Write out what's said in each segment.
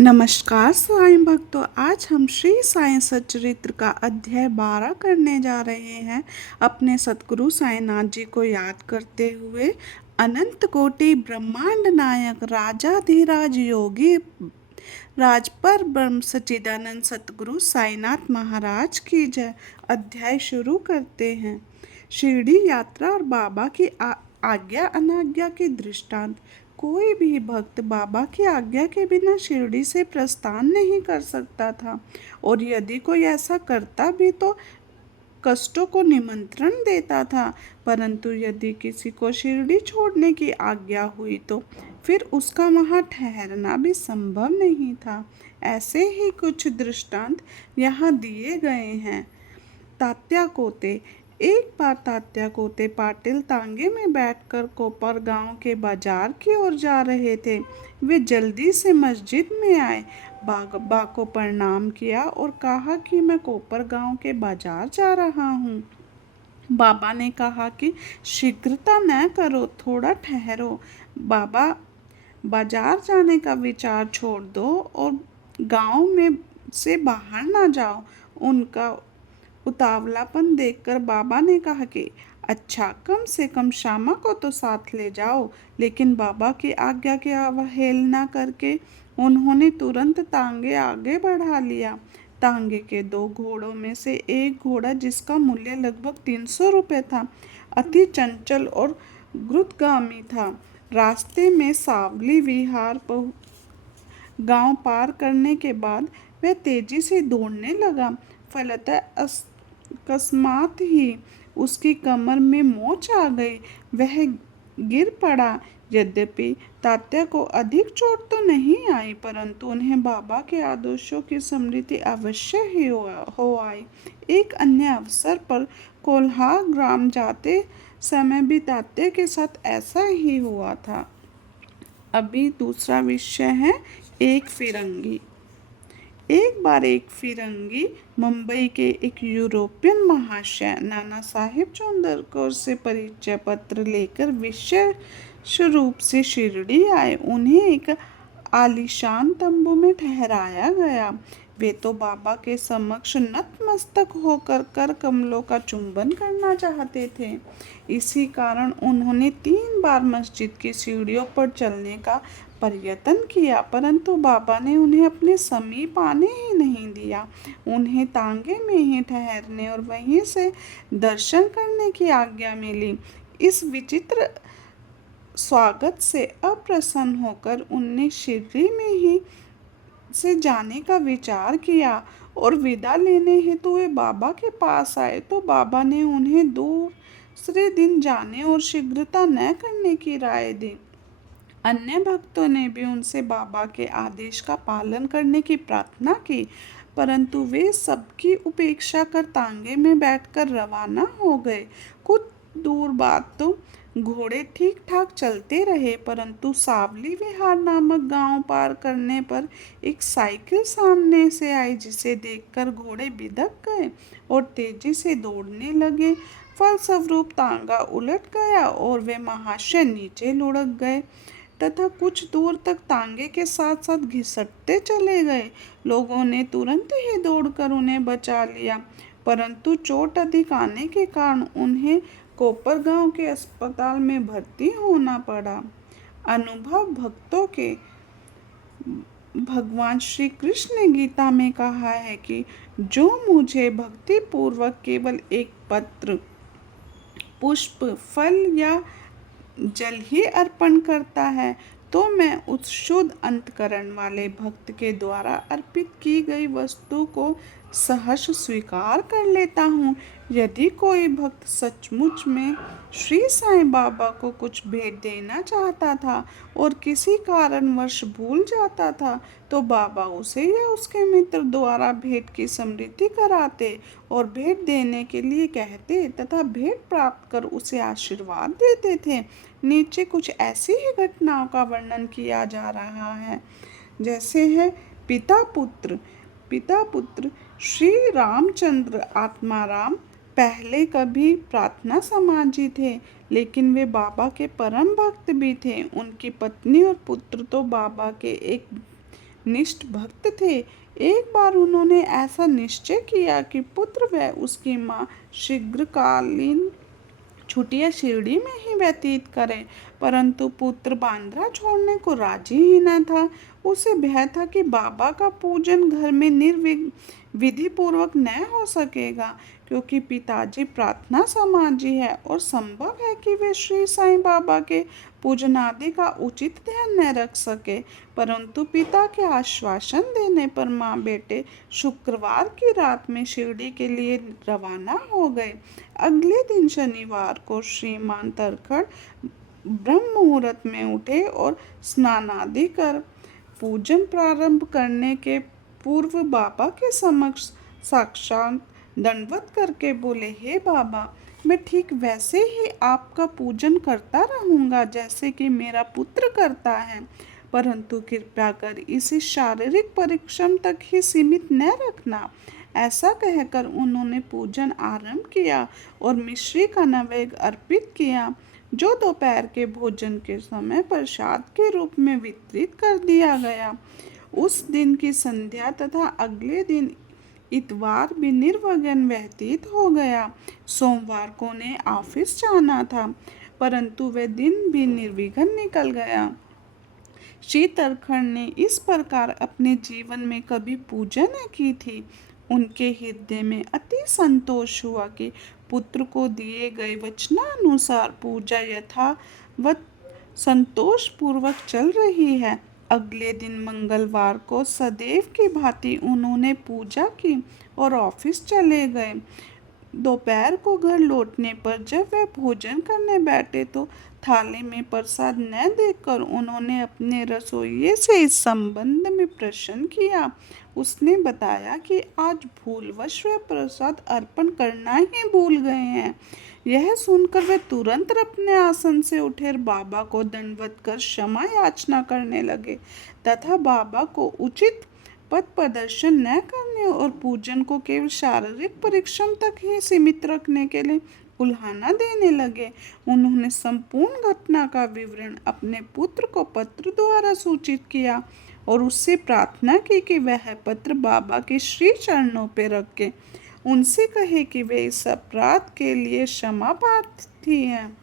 नमस्कार साईं भक्तों, आज हम श्री साईं सच्चरित्र का अध्याय 12 करने जा रहे हैं। अपने सतगुरु साईंनाथ जी को याद करते हुए अनंत कोटि ब्रह्मांड नायक राजाधिराज योगी राजपर ब्रह्म सच्चिदानंद सतगुरु साईंनाथ महाराज की जय। अध्याय शुरू करते हैं। शिरडी यात्रा और बाबा की आज्ञा अनाज्ञा के दृष्टांत। कोई भी भक्त बाबा की आज्ञा के बिना शिरडी से प्रस्थान नहीं कर सकता था, और यदि कोई ऐसा करता भी तो कष्टों को निमंत्रण देता था। परंतु यदि किसी को शिरडी छोड़ने की आज्ञा हुई तो फिर उसका वहाँ ठहरना भी संभव नहीं था। ऐसे ही कुछ दृष्टांत यहाँ दिए गए हैं। तात्या कोते। एक बार तात्या कोते पाटिल तांगे में बैठकर कोपर गांव के बाजार की ओर जा रहे थे। वे जल्दी से मस्जिद में आए, बाबा को प्रणाम किया और कहा कि मैं कोपर गांव के बाजार जा रहा हूँ। बाबा ने कहा कि शीघ्रता न करो, थोड़ा ठहरो। बाबा, बाजार जाने का विचार छोड़ दो और गांव में से बाहर ना जाओ। उनका उतावलापन देखकर बाबा ने कहा कि अच्छा, कम से कम श्यामा को तो साथ ले जाओ। लेकिन बाबा की आज्ञा की अवहेलना करके उन्होंने तुरंत तांगे आगे बढ़ा लिया। तांगे के दो घोड़ों में से एक घोड़ा, जिसका मूल्य लगभग 300 रुपये था, अति चंचल और द्रुतगामी था। रास्ते में सावली विहार गांव पार करने के बाद वह तेजी से दौड़ने लगा। फलतः अकस्मात ही उसकी कमर में मोच आ गई। वह गिर पड़ा। यद्यपि तात्या को अधिक चोट तो नहीं आई, परंतु उन्हें बाबा के आदेशों की स्मृति अवश्य ही हो आई। एक अन्य अवसर पर कोल्हार ग्राम जाते समय भी तात्या के साथ ऐसा ही हुआ था। अभी दूसरा विषय है एक फिरंगी। एक बार एक फिरंगी मुंबई के एक यूरोपियन महाशय नाना साहिब चौंदरकर से परिचय पत्र लेकर विशेष रूप से शिरडी आए। उन्हें एक आलीशान तंबू में ठहराया गया। वे तो बाबा के समक्ष नतमस्तक होकर कर कमलों का चुंबन करना चाहते थे। इसी कारण उन्होंने 3 बार मस्जिद की सीढ़ियों पर चलने का प्रयत्न किया, परंतु बाबा ने उन्हें अपने समीप आने ही नहीं दिया। उन्हें तांगे में ही ठहरने और वहीं से दर्शन करने की आज्ञा मिली। इस विचित्र स्वागत से अप्रसन्न होकर उनने शिरडी में ही से जाने का विचार किया और विदा लेने हेतु वे बाबा के पास आए तो बाबा ने उन्हें दूसरे दिन जाने और शीघ्रता न करने की राय दी। अन्य भक्तों ने भी उनसे बाबा के आदेश का पालन करने की प्रार्थना की, परंतु वे सबकी उपेक्षा कर तांगे में बैठकर रवाना हो गए। कुछ दूर बाद तो घोड़े ठीक ठाक चलते रहे, परंतु सावली विहार नामक गांव पार करने पर एक साइकिल सामने से आई, जिसे देखकर घोड़े बिदक गए और तेजी से दौड़ने लगे। फलस्वरूप तांगा उलट गया और वे महाशय नीचे लुढ़क गए तथा कुछ दूर तक तांगे के साथ साथ घिसटते चले गए। लोगों ने तुरंत ही दौड़कर उन्हें बचा लिया, परंतु चोट अधिक आने के कारण उन्हें कोपरगांव के अस्पताल में भर्ती होना पड़ा। अनुभव भक्तों के। भगवान श्री कृष्ण ने गीता में कहा है कि जो मुझे भक्ति पूर्वक केवल एक पत्र, पुष्प, फल या जल ही अर्पण करता है, तो मैं उस शुद्ध अंतकरण वाले भक्त के द्वारा अर्पित की गई वस्तु को सहर्ष स्वीकार कर लेता हूँ। यदि कोई भक्त सचमुच में श्री साईं बाबा को कुछ भेंट देना चाहता था और किसी कारणवश भूल जाता था, तो बाबा उसे या उसके मित्र द्वारा भेंट की स्मृति कराते और भेंट देने के लिए कहते तथा भेंट प्राप्त कर उसे आशीर्वाद देते थे। नीचे कुछ ऐसी ही घटनाओं का वर्णन किया जा रहा है, जैसे है पिता पुत्र श्री रामचंद्र आत्माराम पहले कभी प्रार्थना समाजी थे, लेकिन वे बाबा के परम भक्त भी थे। उनकी पत्नी और पुत्र तो बाबा के एक निष्ठ भक्त थे। एक बार उन्होंने ऐसा निश्चय किया कि पुत्र व उसकी माँ शीघ्रकालीन छुट्टियां शिरडी में ही व्यतीत करे, परंतु पुत्र बांद्रा छोड़ने को राजी ही न था। उसे भय था कि बाबा का पूजन घर में निर्विधि पूर्वक न हो सकेगा, क्योंकि पिताजी प्रार्थना समाजी है और संभव है कि वे श्री साईं बाबा के पूजन आदि का उचित ध्यान न रख सके। परंतु पिता के आश्वासन देने पर माँ बेटे शुक्रवार की रात में शिरडी के लिए रवाना हो गए। अगले दिन शनिवार को श्रीमान तरखड़ ब्रह्म मुहूर्त में उठे और स्नान आदि कर पूजन प्रारंभ करने के पूर्व बाबा के समक्ष साक्षात दंडवत करके बोले, हे बाबा, मैं ठीक वैसे ही आपका पूजन करता रहूंगा जैसे कि मेरा पुत्र करता है, परंतु कृपया कर इसे शारीरिक परिश्रम तक ही सीमित न रखना। ऐसा कहकर उन्होंने पूजन आरंभ किया और मिश्री का नैवेद्य अर्पित किया, जो दोपहर के भोजन के समय प्रसाद के रूप में वितरित कर दिया गया। उस दिन की संध्या तथा अगले दिन इतवार भी निर्विघ्न व्यतीत हो गया। सोमवार को उन्हें ऑफिस जाना था, परंतु वह दिन भी निर्विघ्न निकल गया। श्री तरखड़ ने इस प्रकार अपने जीवन में कभी पूजा न की थी। उनके हृदय में अति संतोष हुआ कि पुत्र को दिए गए वचनानुसार पूजा यथावत संतोष पूर्वक चल रही है। अगले दिन मंगलवार को सदैव की भांति उन्होंने पूजा की और ऑफिस चले गए। दोपहर को घर लौटने पर जब वे भोजन करने बैठे तो थाली में प्रसाद न देखकर उन्होंने अपने रसोइये से इस संबंध में प्रश्न किया। उसने बताया कि आज भूलवश वे प्रसाद अर्पण करना ही भूल गए हैं। यह सुनकर वे तुरंत अपने आसन से उठे और बाबा को दंडवत कर क्षमा याचना करने लगे तथा बाबा को उचित पथ प्रदर्शन न करने और पूजन को केवल शारीरिक परिश्रम तक ही सीमित रखने के लिए उल्हाना देने लगे। उन्होंने संपूर्ण घटना का विवरण अपने पुत्र को पत्र द्वारा सूचित किया और उससे प्रार्थना की कि वह पत्र बाबा के श्री चरणों पर रखे, उनसे कहे कि वे इस अपराध के लिए क्षमा प्रार्थी हैं।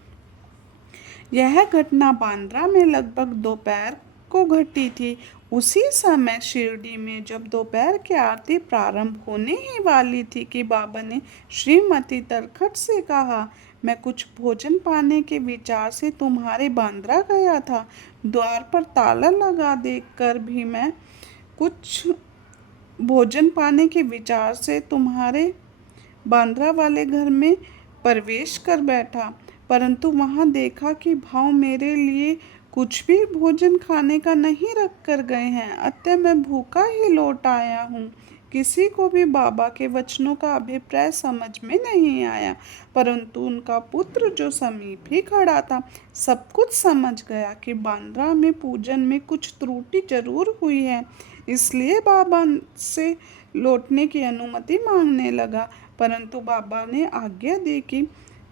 यह घटना बांद्रा में लगभग दोपहर को घटी थी। उसी समय शिरडी में जब दोपहर की आरती प्रारंभ होने ही वाली थी कि बाबा ने श्रीमती तरखड़ से कहा, मैं कुछ भोजन पाने के विचार से तुम्हारे बांद्रा गया था। द्वार पर ताला लगा देखकर भी मैं कुछ भोजन पाने के विचार से तुम्हारे बांद्रा वाले घर में प्रवेश कर बैठा, परंतु वहां देखा कि भाव मेरे लिए कुछ भी भोजन खाने का नहीं रख कर गए हैं, अतः मैं भूखा ही लौट आया हूँ। किसी को भी बाबा के वचनों का अभिप्राय समझ में नहीं आया, परंतु उनका पुत्र जो समीप ही खड़ा था सब कुछ समझ गया कि बांद्रा में पूजन में कुछ त्रुटि जरूर हुई है, इसलिए बाबा से लौटने की अनुमति मांगने लगा। परंतु बाबा ने आज्ञा दी कि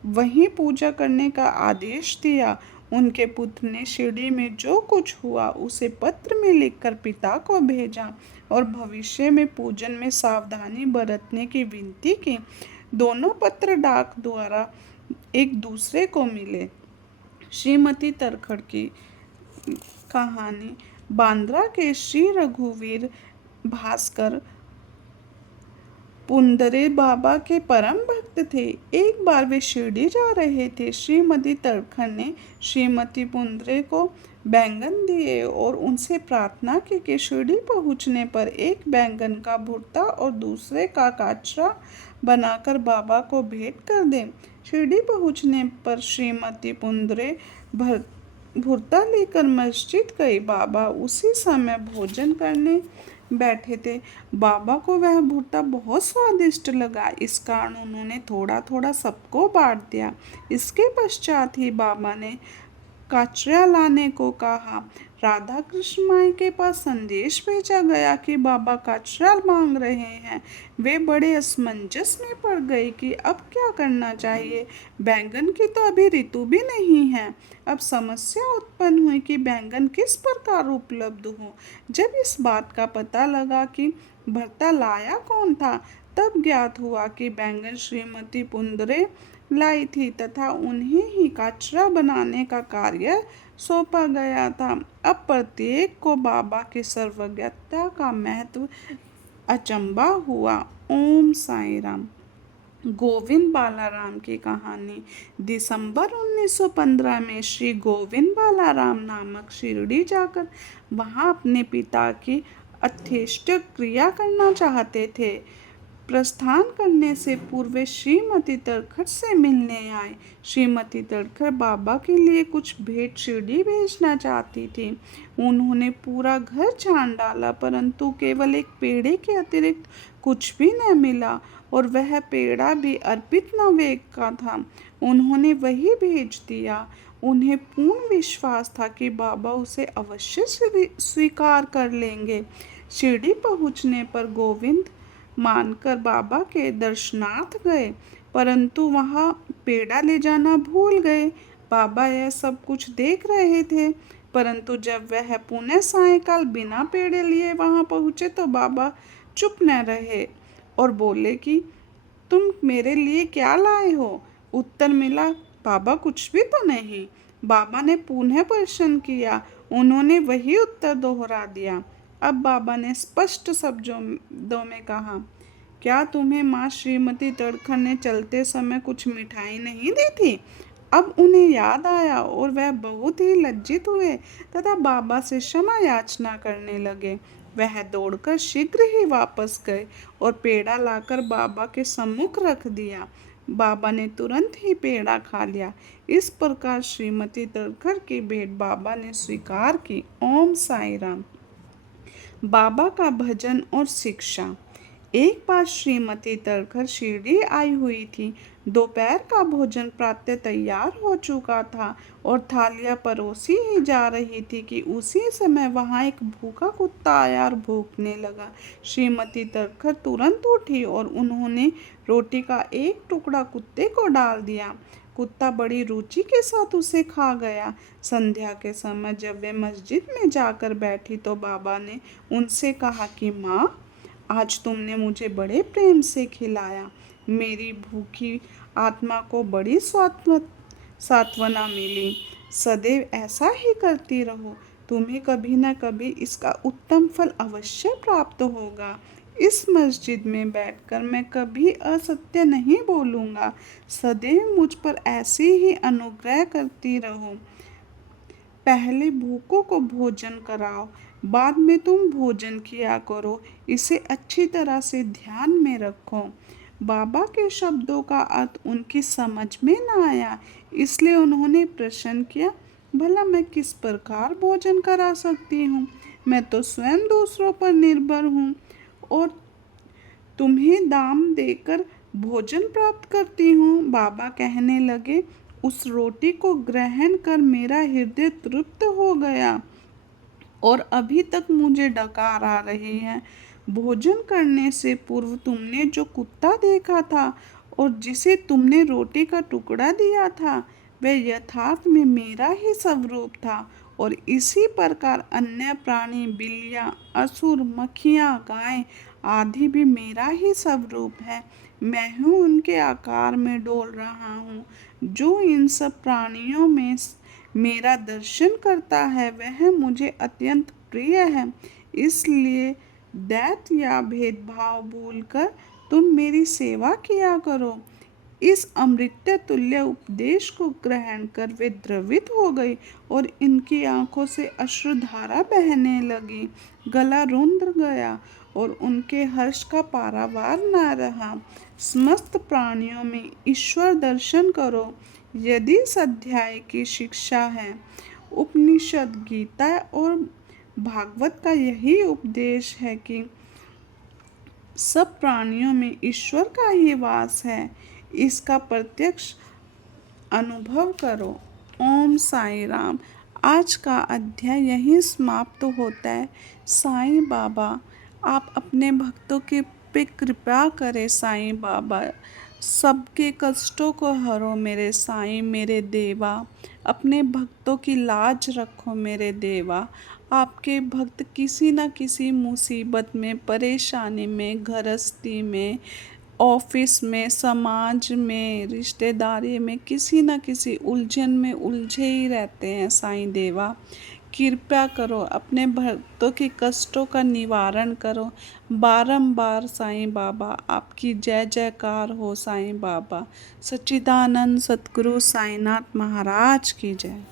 वहीं पूजा करने का आदेश दिया। उनके पुत्र ने शिरडी में जो कुछ हुआ उसे पत्र में लिखकर पिता को भेजा और भविष्य में पूजन में सावधानी बरतने की विनती की। दोनों पत्र डाक द्वारा एक दूसरे को मिले। श्रीमती तरखड़ की कहानी। बांद्रा के श्री रघुवीर भास्कर पुंदरे बाबा के परम भक्त थे। एक बार वे शिरडी जा रहे थे। श्रीमती तरखड़ ने श्रीमती पुंदरे को बैंगन दिए और उनसे प्रार्थना की कि शिरडी पहुंचने पर एक बैंगन का भुर्ता और दूसरे का काचरा बनाकर बाबा को भेंट कर दें। शिरडी पहुंचने पर श्रीमती पुंदरे भुर्ता लेकर मस्जिद गई। बाबा उसी समय भोजन करने बैठे थे। बाबा को वह भुट्टा बहुत स्वादिष्ट लगा, इस कारण उन्होंने थोड़ा थोड़ा सबको बांट दिया। इसके पश्चात ही बाबा ने काचरा लाने को कहा। राधा कृष्ण माई के पास संदेश भेजा गया कि बाबा कचरा मांग रहे हैं। वे बड़े असमंजस में पड़ गए कि अब क्या करना चाहिए। बैंगन की तो अभी ऋतु भी नहीं है। अब समस्या उत्पन्न हुई कि बैंगन किस प्रकार उपलब्ध हो। जब इस बात का पता लगा कि भरता लाया कौन था, तब ज्ञात हुआ कि बैंगन श्रीमती पुंदरे लाई थी तथा उन्हें ही कचरा बनाने का कार्य सौंपा गया था। अब प्रत्येक को बाबा की सर्वज्ञता का महत्व अचंबा हुआ। ओम साई राम। गोविंद बालाराम की कहानी। दिसंबर 1915 में श्री गोविंद बालाराम नामक शिरडी जाकर वहां अपने पिता की अंत्येष्टि क्रिया करना चाहते थे। प्रस्थान करने से पूर्व श्रीमती तड़खर से मिलने आए। श्रीमती तड़खर बाबा के लिए कुछ भेंट शिरडी भेजना चाहती थी। उन्होंने पूरा घर छान डाला, परंतु केवल एक पेड़े के अतिरिक्त कुछ भी न मिला, और वह पेड़ा भी अर्पित नवेद का था। उन्होंने वही भेज दिया। उन्हें पूर्ण विश्वास था कि बाबा उसे अवश्य स्वीकार कर लेंगे। शिरडी पहुंचने पर गोविंद मानकर बाबा के दर्शनार्थ गए, परंतु वहां पेड़ा ले जाना भूल गए। बाबा यह सब कुछ देख रहे थे, परंतु जब वह पुनः सायंकाल बिना पेड़े लिए वहां पहुंचे तो बाबा चुप न रहे और बोले कि तुम मेरे लिए क्या लाए हो। उत्तर मिला, बाबा कुछ भी तो नहीं। बाबा ने पुनः प्रश्न किया। उन्होंने वही उत्तर दोहरा दिया। अब बाबा ने स्पष्ट शब्दों में कहा, क्या तुम्हें माँ श्रीमती तड़खर ने चलते समय कुछ मिठाई नहीं दी थी। अब उन्हें याद आया और वह बहुत ही लज्जित हुए तथा बाबा से क्षमा याचना करने लगे। वह दौड़कर शीघ्र ही वापस गए और पेड़ा लाकर बाबा के सम्मुख रख दिया। बाबा ने तुरंत ही पेड़ा खा लिया। इस प्रकार श्रीमती तड़खर की भेंट बाबा ने स्वीकार की। ओम साई राम। बाबा का भजन और शिक्षा। एक बार श्रीमती तड़खर शिरडी आई हुई थी। दोपहर का भोजन प्रातः तैयार हो चुका था और थालियां परोसी ही जा रही थी कि उसी समय वहां एक भूखा कुत्ता आया और भौंकने लगा। श्रीमती तड़खर तुरंत उठी और उन्होंने रोटी का एक टुकड़ा कुत्ते को डाल दिया। कुत्ता बड़ी रुचि के साथ उसे खा गया। संध्या के समय जब वे मस्जिद में जाकर बैठी तो बाबा ने उनसे कहा कि माँ, आज तुमने मुझे बड़े प्रेम से खिलाया। मेरी भूखी आत्मा को बड़ी सांत्वना मिली। सदैव ऐसा ही करती रहो, तुम्हें कभी न कभी इसका उत्तम फल अवश्य प्राप्त होगा। इस मस्जिद में बैठकर मैं कभी असत्य नहीं बोलूँगा। सदैव मुझ पर ऐसे ही अनुग्रह करती रहो। पहले भूखों को भोजन कराओ, बाद में तुम भोजन किया करो। इसे अच्छी तरह से ध्यान में रखो। बाबा के शब्दों का अर्थ उनकी समझ में न आया, इसलिए उन्होंने प्रश्न किया, भला मैं किस प्रकार भोजन करा सकती हूँ। मैं तो स्वयं दूसरों पर निर्भर हूँ और तुम्हें दाम देकर भोजन प्राप्त करती हूँ। बाबा कहने लगे, उस रोटी को ग्रहण कर मेरा हृदय तृप्त हो गया और अभी तक मुझे डकार आ रही है। भोजन करने से पूर्व तुमने जो कुत्ता देखा था और जिसे तुमने रोटी का टुकड़ा दिया था, वह यथार्थ में मेरा ही स्वरूप था, और इसी प्रकार अन्य प्राणी, बिल्लियाँ, असुर, मक्खियाँ, गायें आदि भी मेरा ही स्वरूप है। मैं हूँ उनके आकार में डोल रहा हूँ। जो इन सब प्राणियों में मेरा दर्शन करता है वह मुझे अत्यंत प्रिय है। इसलिए दैत्य या भेदभाव भूलकर तुम मेरी सेवा किया करो। इस अमृत तुल्य उपदेश को ग्रहण कर वे द्रवित हो गई और इनकी आंखों से अश्रुधारा बहने लगी। गला रुंध गया और उनके हर्ष का पारावार न रहा। समस्त प्राणियों में ईश्वर दर्शन करो, यदि इस अध्याय की शिक्षा है। उपनिषद, गीता और भागवत का यही उपदेश है कि सब प्राणियों में ईश्वर का ही वास है। इसका प्रत्यक्ष अनुभव करो। ओम साई राम। आज का अध्याय यहीं समाप्त होता है। साईं बाबा, आप अपने भक्तों के पे कृपा करें। साईं बाबा, सबके कष्टों को हरो मेरे साईं मेरे देवा। अपने भक्तों की लाज रखो मेरे देवा। आपके भक्त किसी न किसी मुसीबत में, परेशानी में, गृहस्थी में, ऑफिस में, समाज में, रिश्तेदारी में, किसी न किसी उलझन में उलझे ही रहते हैं। साईं देवा, कृपया करो, अपने भक्तों के कष्टों का निवारण करो। बारंबार साईं बाबा आपकी जय जयकार हो। साईं बाबा, सच्चिदानंद सतगुरु साईनाथ महाराज की जय।